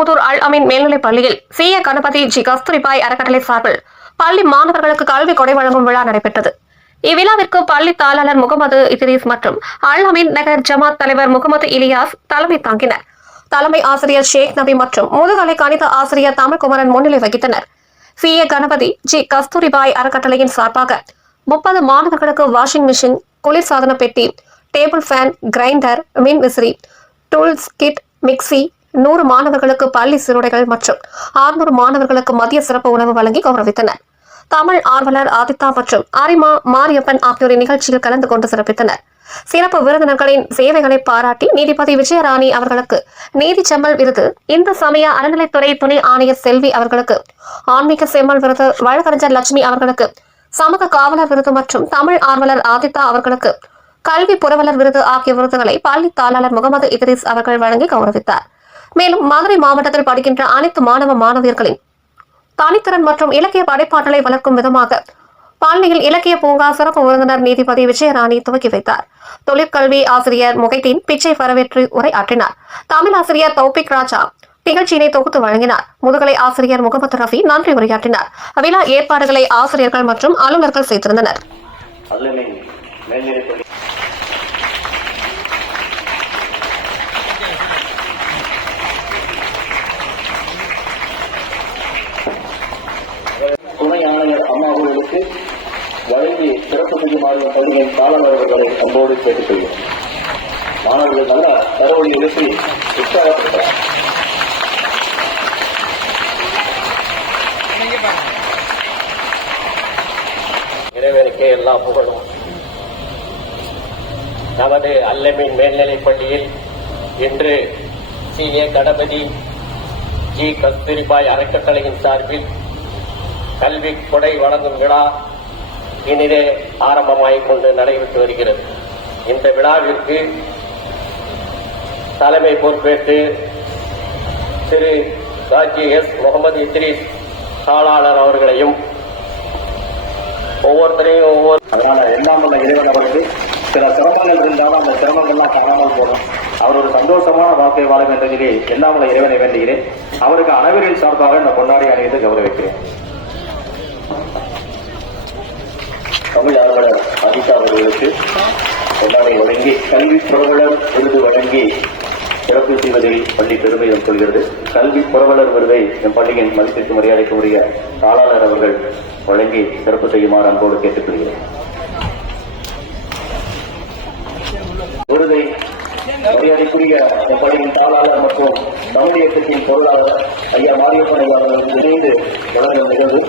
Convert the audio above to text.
திருப்புதூர் அல் அமீன் மேல்நிலைப் பள்ளியில் சிய கணபதி ஜி கஸ்தூரிபாய் அறக்கட்டளை சார்பில் பள்ளி மாணவர்களுக்கு கல்வி கொடை வழங்கும் விழா நடைபெற்றது. இவ்விழாவிற்கு பள்ளி தாளாளர் முகமது இத்ரீஸ் மற்றும் அல் அமீன் நகர் ஜமாத் தலைவர் முகமது இலியாஸ் தலைமை தாங்கினர். தலைமை ஆசிரியர் ஷேக் நபி மற்றும் முதுகலை கணித ஆசிரியர் தமிழ்குமரன் முன்னிலை வகித்தனர். சிஏ கணபதி ஜி கஸ்தூரிபாய் அறக்கட்டளையின் சார்பாக முப்பது மாணவர்களுக்கு வாஷிங் மிஷின் குளிர்சாதன பெட்டி டேபிள் ஃபேன் கிரைண்டர் மின் விசிறி டூல்ஸ் கிட் மிக்சி நூறு மாணவர்களுக்கு பள்ளி சிறுடைகள் மற்றும் ஆறுநூறு மாணவர்களுக்கு மதிய சிறப்பு உணவு வழங்கி கௌரவித்தனர். தமிழ் ஆர்வலர் ஆதித்தா மற்றும் அரிமா மாரியப்பன் ஆகியோரின் நிகழ்ச்சியில் கலந்து கொண்டு சிறப்பித்தனர். சிறப்பு விருந்தினர்களின் சேவைகளை பாராட்டி நீதிபதி விஜயராணி அவர்களுக்கு நீதி செம்மல் விருது இந்து சமய அறநிலைத்துறை துணை ஆணையர் செல்வி அவர்களுக்கு ஆன்மீக செம்மல் விருது வழக்கறிஞர் லட்சுமி அவர்களுக்கு சமூக காவலர் விருது மற்றும் தமிழ் ஆர்வலர் ஆதித்தா அவர்களுக்கு கல்வி புரவலர் விருது ஆகிய விருதுகளை பள்ளி தாளாளர் முகமது இத்ரிஸ் அவர்கள் வழங்கி கௌரவித்தார். மேலும் மதுரை மாவட்டத்தில் படிக்கின்ற அனைத்து மாணவ மாணவியர்களின் தனித்திறன் மற்றும் இலக்கிய படைப்பாற்றலை வளர்க்கும் விதமாக பள்ளியில் இலக்கிய பூங்கா சிறப்பு விருந்தினர் நீதிபதி விஜயராணி துவக்கி வைத்தார். தொழிற்கல்வி ஆசிரியர் முகைதீன் பிச்சை வரவேற்று உரையாற்றினார். தமிழ் ஆசிரியர் தௌபிக் ராஜா நிகழ்ச்சியினை தொகுத்து வழங்கினார். முதுகலை ஆசிரியர் முகமது ரஃபி நன்றி உரையாற்றினார். விழா ஏற்பாடுகளை ஆசிரியர்கள் மற்றும் அலுவலர்கள் செய்திருந்தனர் அல்லமை மேல்நிலைப்பள்ளி துணை ஆணையர் அம்மா அவர்களுக்கு வழங்கி சிறப்பு செய்யுமாறு பள்ளியின் காலவரவுகளை அன்போடு கேட்டுக்கொள்கிறோம் மாணவர்கள் நல்ல தரவழி எழுப்பி உற்சாகப்படுத்தலாம். இறைவனுக்கே எல்லா புகழும். நமது அல்லமின் மேல்நிலைப் பள்ளியில் இன்று C A Ganapathi G. Kasturibai அறக்கட்டளையின் சார்பில் கல்வி கொடை வழங்கும் விழா இனிதே ஆரம்பமாகிக் கொண்டு நடைபெற்று வருகிறது. இந்த விழாவிற்கு தலைமை பொறுப்பேற்று திரு காஜி எஸ் முகமது இத்ரீஸ் காலாளர் அவர்களையும் ஒவ்வொருத்தரையும் ஒவ்வொரு அதனால எல்லாம் உள்ள இறைவன் அவருக்கு சில சிரமங்கள் இருந்தாலும் அந்த சிரமங்கள்லாம் காணாமல் போகும் அவர் ஒரு சந்தோஷமான வாழ்க்கை வாழ வேண்டும் சொல்லி எல்லாம் உள்ள இறைவனை வேண்டுகிறேன். அவருக்கு அனைவரின் சார்பாக இந்த பொன்னாடி அணிவித்து கௌரவிக்கிறேன். அனிதா அவர்களுக்கு கொண்டாடை வழங்கி கல்வி புரவலர் விருது வழங்கி சிறப்பு செய்வதில் பள்ளி பெருமையும் சொல்கிறது. கல்வி புரவலர் விருதை என் பள்ளியின் மதிப்பிற்கு மரியாதைக்கு உரிய தாளாளர் அவர்கள் வழங்கி சிறப்பு செய்யுமாறு அன்போடு கேட்டுக்கொள்கிறேன். விருதை மரியாதைக்குரிய என் பள்ளியின் தாளாளர் மற்றும் தமிழ் இயக்கத்தின் பொருளாளர் ஐயா மாரியப்பன் ஐயா அவர்களுக்கு இணைந்து வழங்க நிகழ்வு.